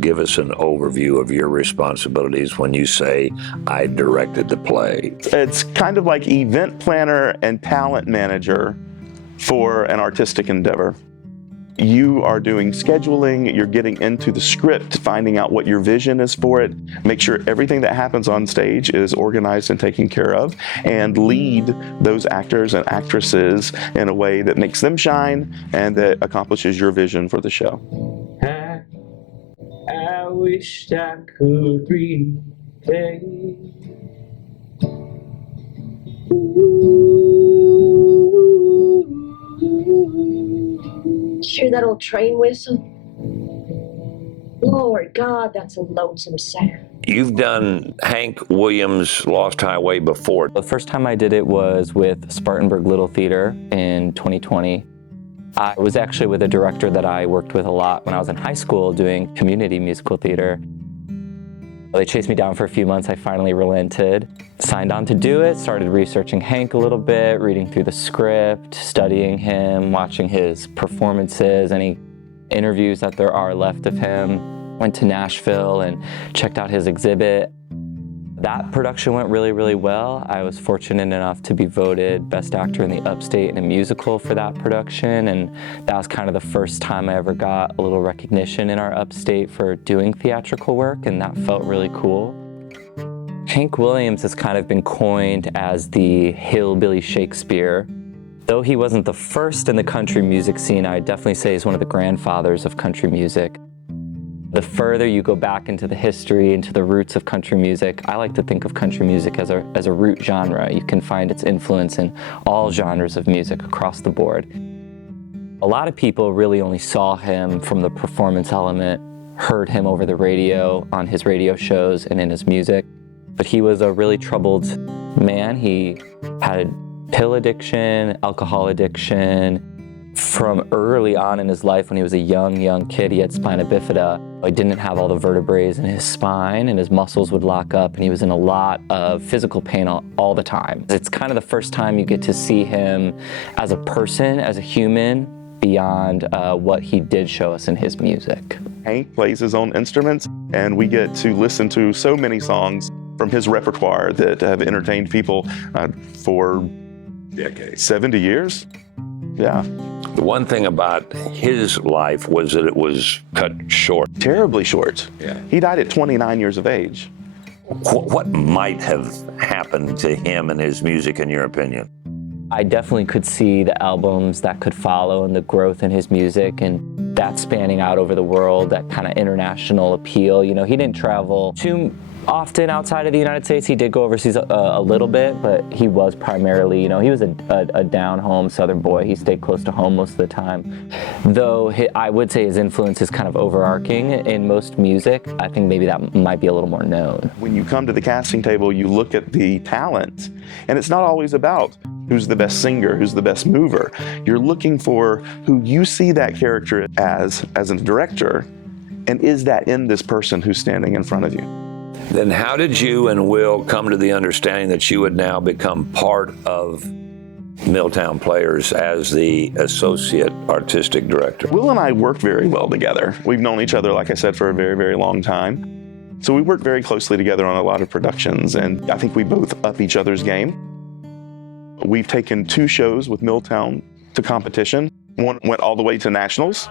just give us an overview of your responsibilities when you say, I directed the play? It's kind of like event planner and talent manager for an artistic endeavor. You are doing scheduling, you're getting into the script, finding out what your vision is for it, make sure everything that happens on stage is organized and taken care of, and lead those actors and actresses in a way that makes them shine and that accomplishes your vision for the show. I wished I could repay. Hear that old train whistle? Lord God, that's a lonesome sound. You've done Hank Williams' Lost Highway before. The first time I did it was with Spartanburg Little Theater in 2020. I was actually with a director that I worked with a lot when I was in high school doing community musical theater. They chased me down for a few months. I finally relented, signed on to do it, started researching Hank a little bit, reading through the script, studying him, watching his performances, any interviews that there are left of him. Went to Nashville and checked out his exhibit. That production went really, really well. I was fortunate enough to be voted Best Actor in the Upstate in a musical for that production, and that was kind of the first time I ever got a little recognition in our Upstate for doing theatrical work, and that felt really cool. Hank Williams has kind of been coined as the hillbilly Shakespeare. Though he wasn't the first in the country music scene, I'd definitely say he's one of the grandfathers of country music. The further you go back into the history, into the roots of country music, I like to think of country music as a root genre. You can find its influence in all genres of music across the board. A lot of people really only saw him from the performance element, heard him over the radio, on his radio shows and in his music. But he was a really troubled man. He had pill addiction, alcohol addiction. From early on in his life, when he was a young kid, he had spina bifida. He didn't have all the vertebrae in his spine, and his muscles would lock up, and he was in a lot of physical pain all the time. It's kind of the first time you get to see him as a person, as a human, beyond what he did show us in his music. Hank plays his own instruments, and we get to listen to so many songs from his repertoire that have entertained people for Decades. 70 years. Yeah. The one thing about his life was that it was cut short. Terribly short. Yeah. He died at 29 years of age. What might have happened to him and his music, in your opinion? I definitely could see the albums that could follow and the growth in his music, and that spanning out over the world, that kind of international appeal. You know, he didn't travel too often outside of the United States. He did go overseas a little bit, but he was primarily, you know, he was a down-home Southern boy. He stayed close to home most of the time. Though I would say his influence is kind of overarching in most music. I think maybe that might be a little more known. When you come to the casting table, you look at the talent, and it's not always about who's the best singer, who's the best mover. You're looking for who you see that character as a director, and is that in this person who's standing in front of you? Then how did you and Will come to the understanding that you would now become part of Milltown Players as the associate artistic director? Will and I work very well together. We've known each other, like I said, for a very, very long time. So we work very closely together on a lot of productions, and I think we both up each other's game. We've taken 2 shows with Milltown to competition. One went all the way to nationals,